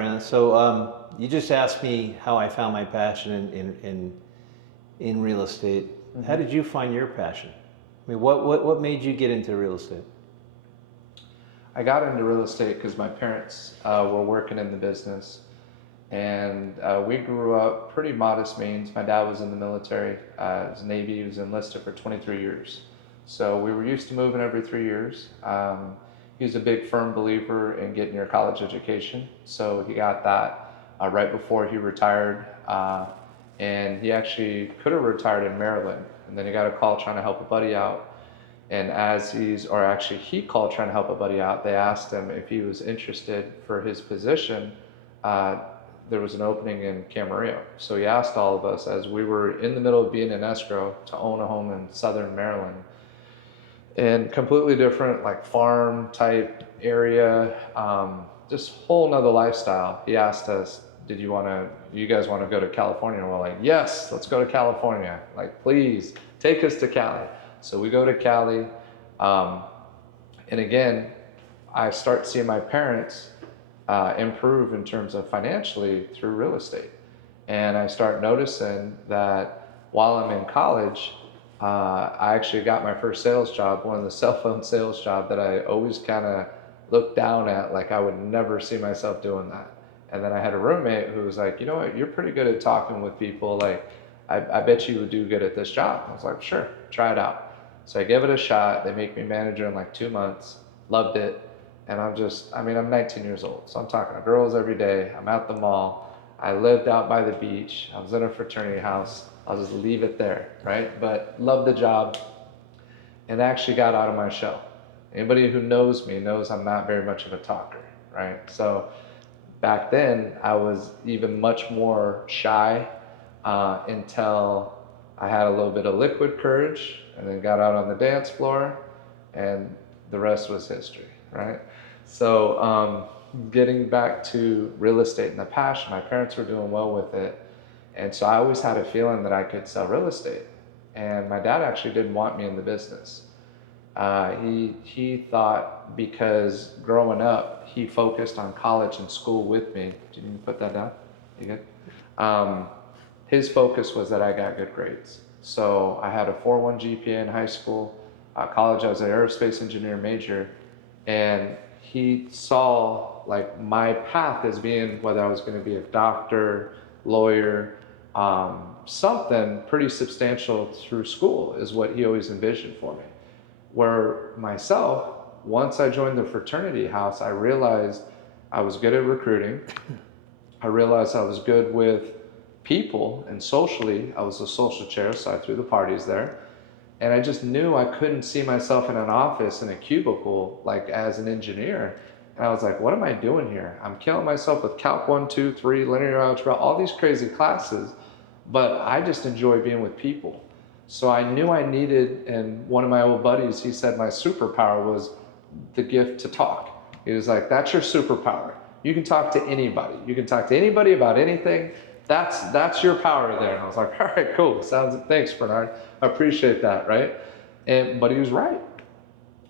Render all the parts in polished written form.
Brandon. So you just asked me how I found my passion in real estate. Mm-hmm. How did you find your passion? I mean, what made you get into real estate? I got into real estate because my parents were working in the business, and we grew up pretty modest means. My dad was in the military, he was Navy, he was enlisted for 23 years. So we were used to moving every 3 years. He was a big firm believer in getting your college education, so he got that right before he retired, and he actually could have retired in Maryland, and then he got a call trying to help a buddy out. And he called trying to help a buddy out. They asked him if he was interested for his position. There was an opening in Camarillo. So he asked all of us, as we were in the middle of being in escrow, to own a home in Southern Maryland. And completely different, like farm type area, just whole nother lifestyle. He asked us, you guys want to go to California? And we're like, yes, let's go to California. Like, please take us to Cali. So we go to Cali, and again, I start seeing my parents improve in terms of financially through real estate. And I start noticing that while I'm in college, I actually got my first sales job, one of the cell phone sales job that I always kind of looked down at, like I would never see myself doing that. And then I had a roommate who was like, you know what, you're pretty good at talking with people. Like, I bet you would do good at this job. I was like, sure, try it out. So I gave it a shot. They make me manager in like 2 months. Loved it. And I'm 19 years old. So I'm talking to girls every day. I'm at the mall. I lived out by the beach. I was in a fraternity house. I'll just leave it there, right? But loved the job and actually got out of my shell. Anybody who knows me knows I'm not very much of a talker, right? So back then I was even much more shy until I had a little bit of liquid courage and then got out on the dance floor, and the rest was history, right? So getting back to real estate and the passion, my parents were doing well with it. And so I always had a feeling that I could sell real estate. And my dad actually didn't want me in the business. He thought, because growing up, he focused on college and school with me. Did you put that down? You good? His focus was that I got good grades. So I had a 4.1 GPA in high school. College, I was an aerospace engineer major. And he saw like my path as being whether I was going to be a doctor, lawyer, something pretty substantial through school is what he always envisioned for me. Where myself, once I joined the fraternity house, I realized I was good at recruiting. I realized I was good with people, and socially, I was a social chair, so I threw the parties there. And I just knew I couldn't see myself in an office in a cubicle, like as an engineer. And I was like, what am I doing here? I'm killing myself with Calc 1, 2, 3, linear algebra, all these crazy classes, but I just enjoy being with people. So I knew I needed, and one of my old buddies, he said my superpower was the gift to talk. He was like, that's your superpower. You can talk to anybody. You can talk to anybody about anything. That's your power there. And I was like, all right, cool. Thanks, Bernard. I appreciate that, right? But he was right.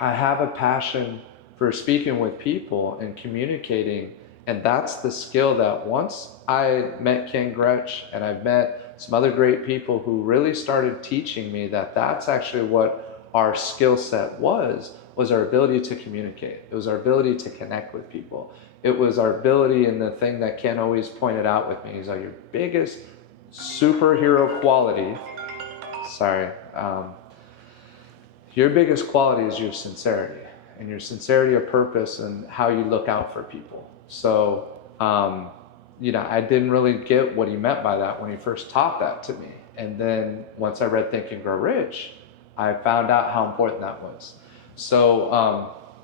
I have a passion for speaking with people and communicating, and that's the skill that once I met Ken Grech, and I've met some other great people who really started teaching me that that's actually what our skill set was our ability to communicate. It was our ability to connect with people. It was our ability, and the thing that Ken always pointed out with me is your biggest superhero quality, your biggest quality is your sincerity, and your sincerity of purpose and how you look out for people. So, I didn't really get what he meant by that when he first taught that to me. And then once I read Think and Grow Rich, I found out how important that was. So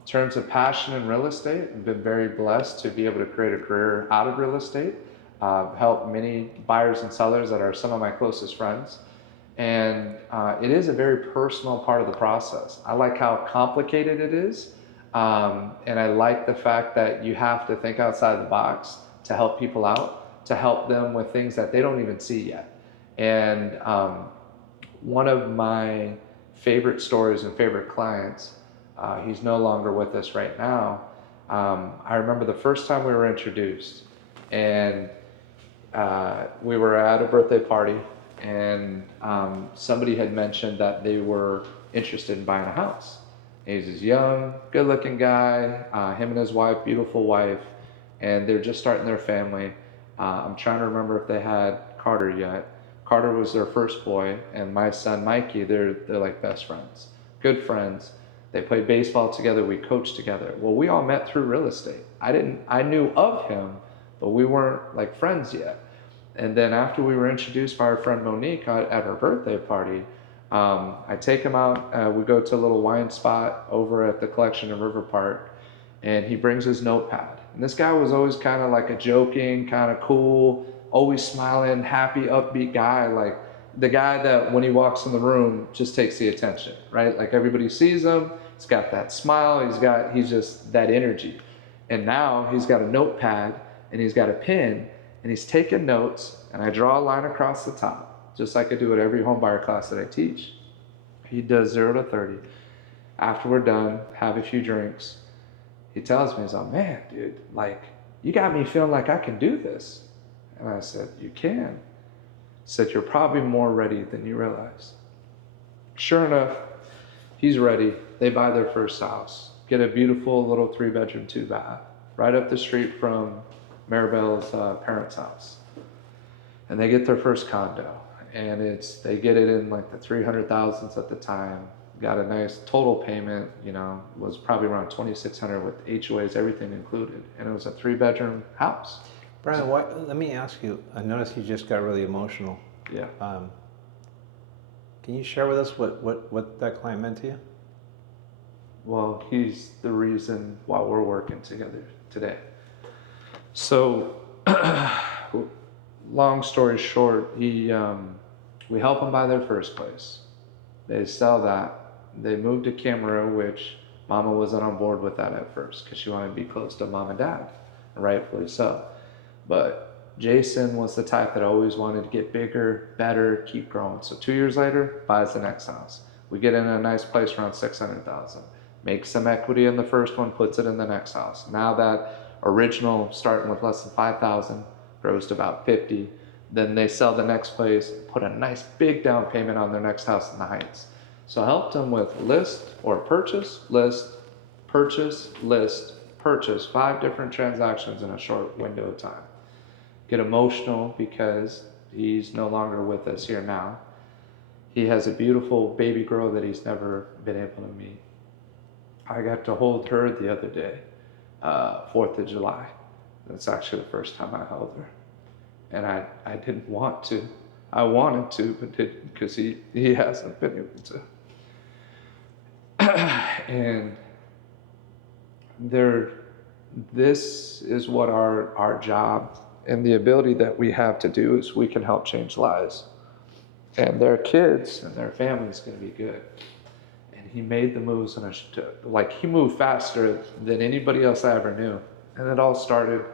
in terms of passion in real estate, I've been very blessed to be able to create a career out of real estate, help many buyers and sellers that are some of my closest friends. And it is a very personal part of the process. I like how complicated it is. And I like the fact that you have to think outside the box to help people out, to help them with things that they don't even see yet. And one of my favorite stories and favorite clients, he's no longer with us right now. I remember the first time we were introduced, And we were at a birthday party, and somebody had mentioned that they were interested in buying a house. And he's this young, good-looking guy, him and his wife, beautiful wife, and they're just starting their family. I'm trying to remember if they had Carter yet. Carter was their first boy, and my son Mikey, they're like best friends, good friends. They played baseball together. We coached together. Well, we all met through real estate. I knew of him, but we weren't like friends yet. And then after we were introduced by our friend Monique at her birthday party, I take him out. We go to a little wine spot over at the collection in River Park, and he brings his notepad. And this guy was always kind of like a joking, kind of cool, always smiling, happy, upbeat guy. Like the guy that when he walks in the room just takes the attention, right? Like everybody sees him. He's got that smile. He's just that energy. And now he's got a notepad and he's got a pen and he's taking notes. And I draw a line across the top, just like I do at every home buyer class that I teach. He does 0 to 30. After we're done, have a few drinks. He tells me, he's like, man, dude, like, you got me feeling like I can do this. And I said, you can. He said, you're probably more ready than you realize. Sure enough, he's ready. They buy their first house, get a beautiful little 3-bedroom, 2-bath, right up the street from Maribel's parents' house. And they get their first condo. And they get it in like the 300,000s at the time. Got a nice total payment, was probably around $2,600 with HOAs, everything included. And it was a 3-bedroom house. Brandon, let me ask you, I noticed you just got really emotional. Yeah. Can you share with us what that client meant to you? Well, he's the reason why we're working together today. So, long story short, we help them buy their first place. They sell that. They moved to Cameroon, which Mama wasn't on board with that at first because she wanted to be close to Mom and Dad, and rightfully so. But Jason was the type that always wanted to get bigger, better, keep growing. So 2 years later, buys the next house. We get in a nice place around $600,000. Makes some equity in the first one, puts it in the next house. Now that original starting with less than $5,000 grows to about $50,000. Then they sell the next place, put a nice big down payment on their next house in the Heights. So I helped them with list or purchase, list, purchase, list, purchase, 5 different transactions in a short window of time. Get emotional because he's no longer with us here now. He has a beautiful baby girl that he's never been able to meet. I got to hold her the other day, 4th of July. That's actually the first time I held her. And I didn't want to. I wanted to, but didn't because he hasn't been able to. And this is what our job and the ability that we have to do is we can help change lives. And their kids and their family's going to be good. And he made the moves he moved faster than anybody else I ever knew. And it all started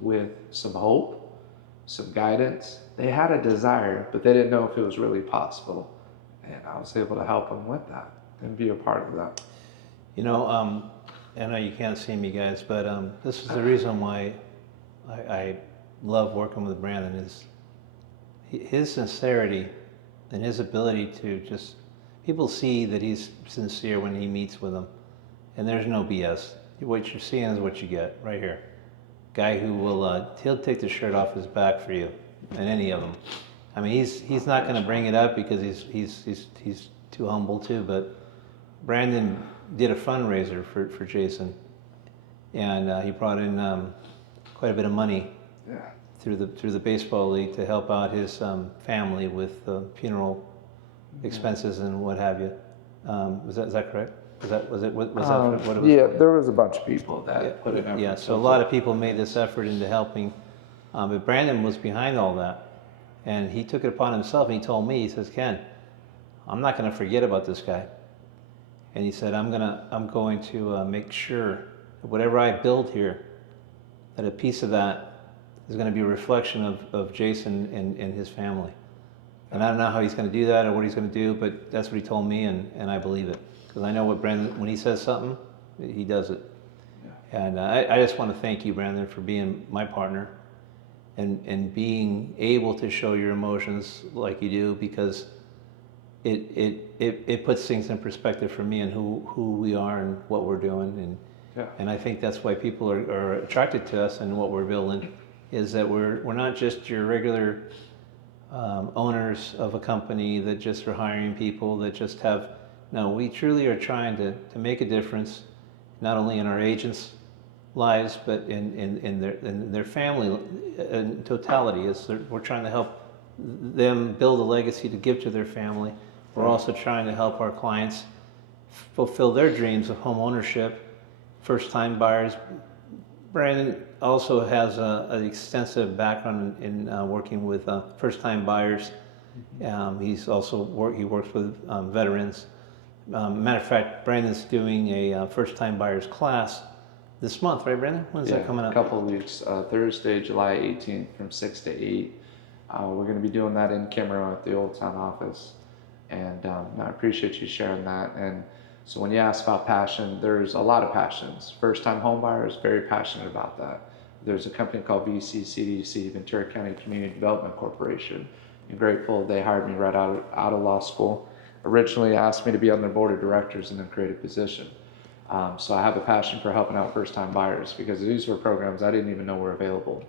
with some hope, some guidance. They had a desire, but they didn't know if it was really possible. And I was able to help them with that and be a part of that. I know you can't see me, guys, but this is the reason why I love working with Brandon is his sincerity and his ability to just, people see that he's sincere when he meets with them, and there's no BS. What you're seeing is what you get right here. Guy who will, he'll take the shirt off his back for you, and any of them. I mean, he's not going to bring it up because he's too humble too. But Brandon did a fundraiser for Jason, and he brought in quite a bit of money through the baseball league to help out his family with funeral expenses and what have you. Is that correct? Was that what it was? Yeah, there was a bunch of people that put in effort. Yeah, so a lot of people made this effort into helping, but Brandon was behind all that, and he took it upon himself. And he told me, he says, "Ken, I'm not going to forget about this guy," and he said, "I'm going to make sure that whatever I build here, that a piece of that is going to be a reflection of Jason and his family." And I don't know how he's going to do that or what he's going to do, but that's what he told me, and I believe it. Because I know what Brandon, when he says something, he does it. Yeah. And I just want to thank you, Brandon, for being my partner and being able to show your emotions like you do, because it puts things in perspective for me and who we are and what we're doing. And I think that's why people are attracted to us and what we're building, is that we're not just your regular owners of a company that just are hiring people that just have. No, we truly are trying to make a difference, not only in our agents' lives, but in their family in totality. We're trying to help them build a legacy to give to their family. We're also trying to help our clients fulfill their dreams of home ownership, first-time buyers. Brandon also has an extensive background in working with first-time buyers. He's also he works with veterans. Matter of fact, Brandon's doing a first-time buyers class this month, right, Brandon? When's that coming up? A couple of weeks. Thursday, July 18th from 6 to 8. We're going to be doing that in Kimmerow at the Old Town office. And I appreciate you sharing that. And so when you ask about passion, there's a lot of passions. First-time home buyers, very passionate about that. There's a company called VCCDC, Ventura County Community Development Corporation. I'm grateful they hired me right out of law school. Originally asked me to be on their board of directors and then create a position. So I have a passion for helping out first-time buyers, because these were programs I didn't even know were available.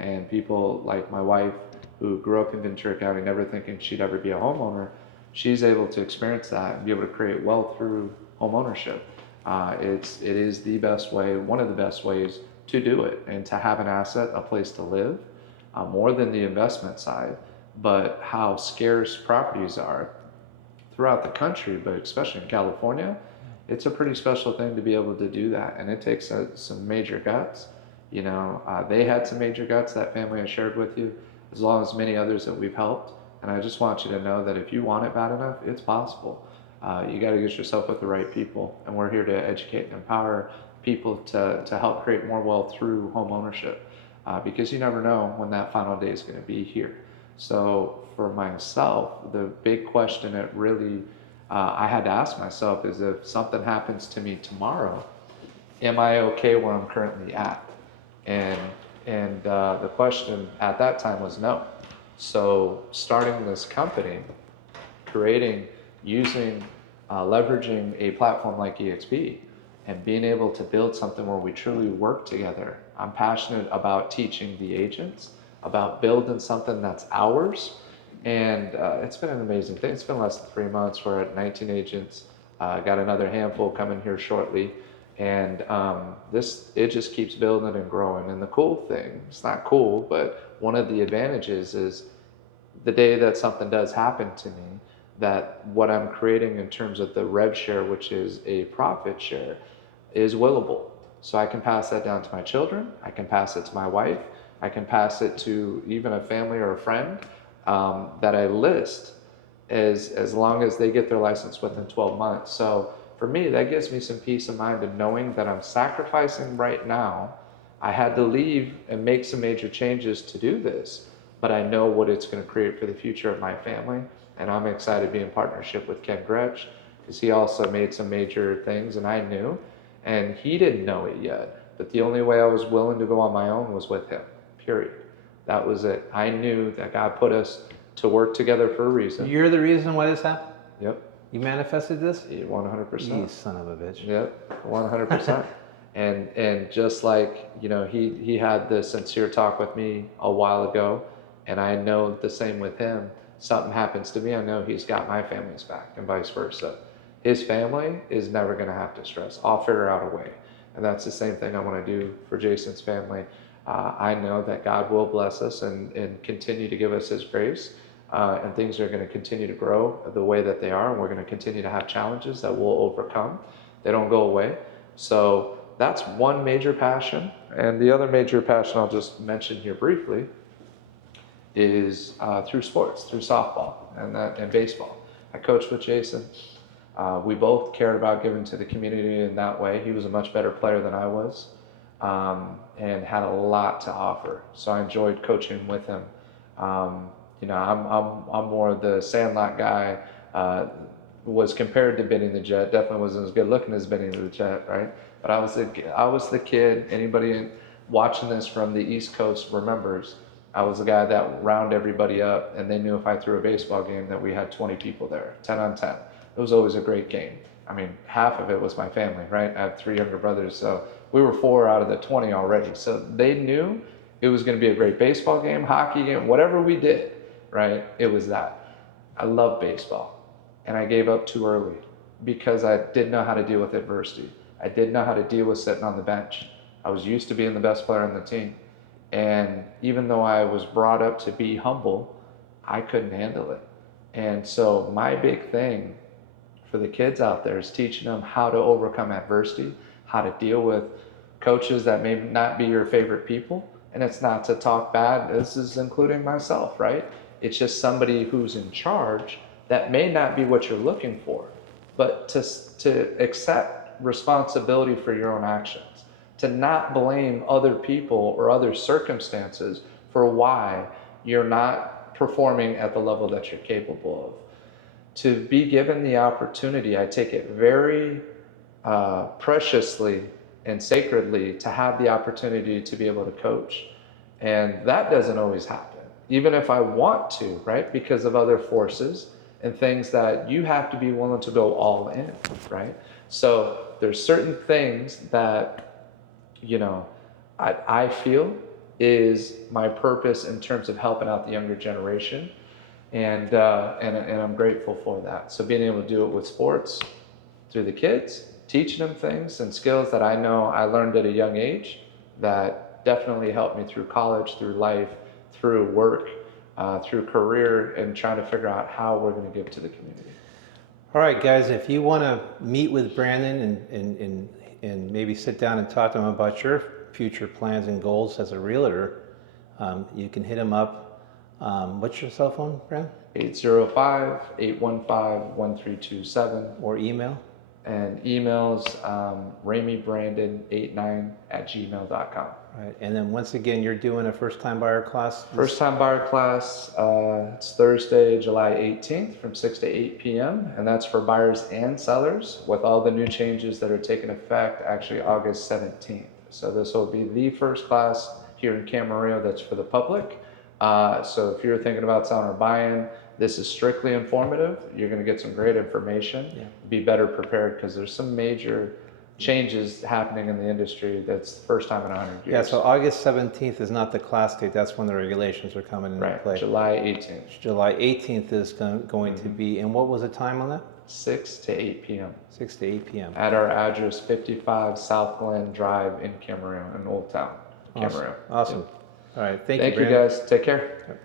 And people like my wife, who grew up in Ventura County, never thinking she'd ever be a homeowner, she's able to experience that and be able to create wealth through home ownership. It is the best way, one of the best ways to do it, and to have an asset, a place to live, more than the investment side, but how scarce properties are throughout the country, but especially in California. It's a pretty special thing to be able to do that, and it takes some major guts. You know, they had some major guts, that family I shared with you, as well as many others that we've helped. And I just want you to know that if you want it bad enough, it's possible. You got to get yourself with the right people, and we're here to educate and empower people to help create more wealth through home ownership, because you never know when that final day is going to be here. So for myself, the big question that really I had to ask myself is, if something happens to me tomorrow, am I okay where I'm currently at? And the question at that time was no. So starting this company, leveraging a platform like EXP, and being able to build something where we truly work together. I'm passionate about teaching the agents, about building something that's ours. And it's been an amazing thing. It's been less than 3 months. We're at 19 agents. Got another handful coming here shortly. And it just keeps building and growing. And the cool thing, it's not cool, but one of the advantages is the day that something does happen to me, that what I'm creating in terms of the rev share, which is a profit share, is willable. So I can pass that down to my children. I can pass it to my wife. I can pass it to even a family or a friend that I list, as long as they get their license within 12 months. So for me, that gives me some peace of mind of knowing that I'm sacrificing right now. I had to leave and make some major changes to do this, but I know what it's going to create for the future of my family. And I'm excited to be in partnership with Grech, because he also made some major things, and I knew, and he didn't know it yet. But the only way I was willing to go on my own was with him, period. That was it. I knew that God put us to work together for a reason. You're the reason why this happened? Yep. You manifested this? 100%. You son of a bitch. Yep, 100%. And just like, you know, he had the sincere talk with me a while ago, and I know the same with him. Something happens to me, I know he's got my family's back, and vice versa. His family is never going to have to stress. I'll figure out a way. And that's the same thing I want to do for Jason's family. I know that God will bless us and continue to give us his grace, and things are going to continue to grow the way that they are, and we're going to continue to have challenges that we'll overcome. They don't go away. So that's one major passion. And the other major passion I'll just mention here briefly is through sports, through softball and baseball. I coached with Jason. We both cared about giving to the community in that way. He was a much better player than I was, and had a lot to offer. So I enjoyed coaching with him. You know, I'm more of the sandlot guy. Was compared to Benny the Jet. Definitely wasn't as good looking as Benny the Jet, right? But I was the kid. Anybody watching this from the East Coast remembers I was the guy that would round everybody up, and they knew if I threw a baseball game that we had 20 people there, 10 on 10. It was always a great game. I mean, half of it was my family, right? I have 3 younger brothers, so we were 4 out of the 20 already. So they knew it was going to be a great baseball game, hockey game, whatever we did, right? It was that. I love baseball, and I gave up too early because I didn't know how to deal with adversity. I didn't know how to deal with sitting on the bench. I was used to being the best player on the team. And even though I was brought up to be humble, I couldn't handle it. And so my big thing for the kids out there is teaching them how to overcome adversity, how to deal with coaches that may not be your favorite people. And it's not to talk bad, this is including myself, right? It's just somebody who's in charge that may not be what you're looking for, but to accept responsibility for your own actions, to not blame other people or other circumstances for why you're not performing at the level that you're capable of. To be given the opportunity, I take it very preciously and sacredly to have the opportunity to be able to coach. And that doesn't always happen, even if I want to, right? Because of other forces and things that you have to be willing to go all in, right? So there's certain things that, you know, I feel is my purpose in terms of helping out the younger generation. And I'm grateful for that. So being able to do it with sports, through the kids, teaching them things and skills that I know I learned at a young age that definitely helped me through college, through life, through work, through career, and trying to figure out how we're going to give to the community. All right, guys, if you want to meet with Brandon and maybe sit down and talk to him about your future plans and goals as a realtor, you can hit him up. What's your cell phone, Brandon? 805-815-1327. Or email? And emails, RameyBrandon89@gmail.com. Right. And then once again, you're doing a first-time buyer class? First time buyer class, it's Thursday, July 18th from 6 to 8 p.m. And that's for buyers and sellers with all the new changes that are taking effect actually August 17th. So this will be the first class here in Camarillo that's for the public. So if you're thinking about selling or buying, this is strictly informative. You're going to get some great information. Yeah. Be better prepared because there's some major changes happening in the industry that's the first time in 100 years. Yeah, so August 17th is not the class date. That's when the regulations are coming into Right, play. July 18th. July 18th is going to be, and what was the time on that? 6 to 8 p.m. 6 to 8 p.m. At our address, 55 South Glen Drive in Camarillo, in Old Town, Camarillo. Awesome. All right, thank you, Thank you, Brandon. guys. Take care. Yep.